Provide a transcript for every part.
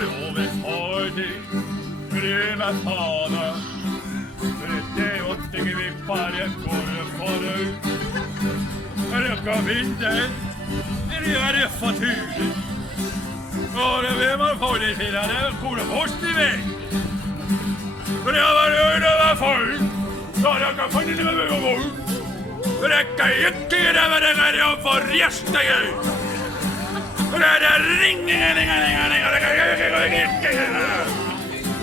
Lovet har dig, gröna fana. Det åt dig vippar jag går för ut. Röka vinden, det är det fatur. Och det vill man få det till att det går först iväg. Och det var det var full. Så jag kan få det med mig och gå. Det kan inte göra det jag får resta ju. Och det är ringen.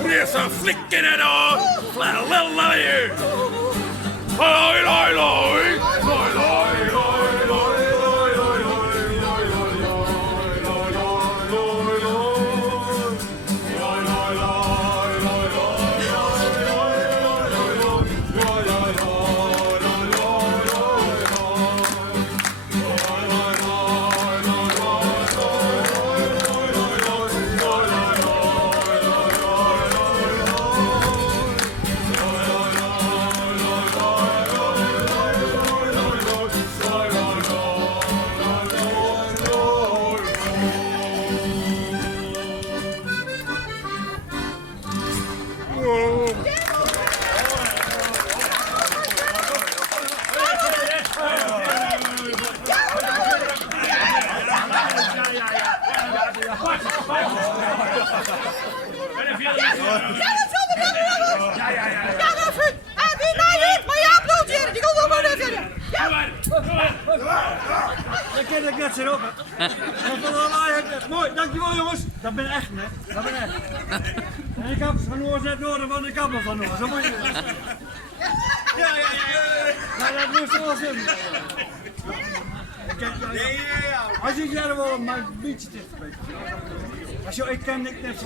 Det är så flickorna då. Lilla ju. Loj, loj, loj. Loj, loj, loj, loj. Dan ken ik net zo op. Mooi, dankjewel jongens. Dat ben echt, hè? Dat ben echt. En ik heb van oor net nodig van de kapper van oor. Zo moet je. Ja. Maar dat moest wel zijn. Als je het wil, maar een beetje dicht. Als je, ik ken het net zo.